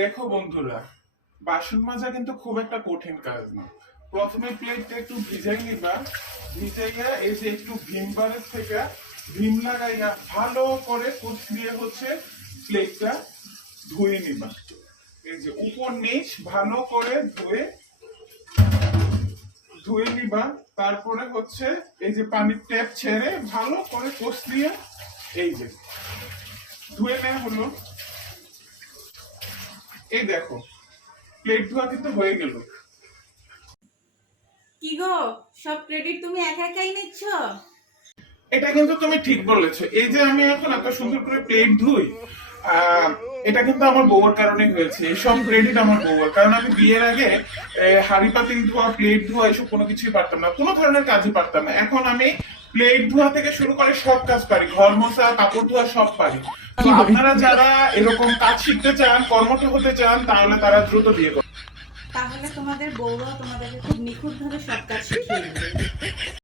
দেখো বন্ধুরা, বাসন মাজা কিন্তু খুব একটা কঠিন কাজ না। প্রথমে প্লেটটা একটু ভিজাই নিবা। ভিজাইয়া এই যে একটু ভীম বারের থেকে ভীম লাগাইয়া ভালো করে কুচলিয়ে হচ্ছে প্লেটটা ধুয়ে নিবা। এই যে উপর নিচ ভালো করে ধুয়ে ধুয়ে নিবা। তারপরে হচ্ছে এই যে পানির ট্যাপ ছেড়ে ভালো করে কষলিয়ে এই যে ধুয়ে নেওয়া হলো। এই দেখো প্লেট ধোয়া কিন্তু হয়ে গেল। কি গো সব ক্রেডিট তুমি একা একাই নিচ্ছ? এটা কিন্তু তুমি ঠিক বলেছ। এই যে আমি এখন এত সুন্দর করে প্লেট ধুই এটা কিন্তু আমার বউয়ের কারণে হয়েছে। সব ক্রেডিট আমার বউয়ের। কারণ আমি বিয়ের আগে হাঁড়ি পাতিল ধোয়া প্লেট ধোয়া এসব কোনো কিছুই পারতাম না। কোনো ধরনের কাজই পারতাম না। এখন আমি প্লেট ধোয়া থেকে শুরু করে সব কাজ পারি। ঘর মোছা কাপড় ধোয়া সব পারি। আপনারা যারা এরকম কাজ শিখতে চান কর্মঠ হতে চান তাহলে তারা দ্রুত বিয়ে করুন। তাহলে তোমাদের বউরা তোমাদেরকে খুব নিখুঁত ভাবে সব কাজ শিখিয়ে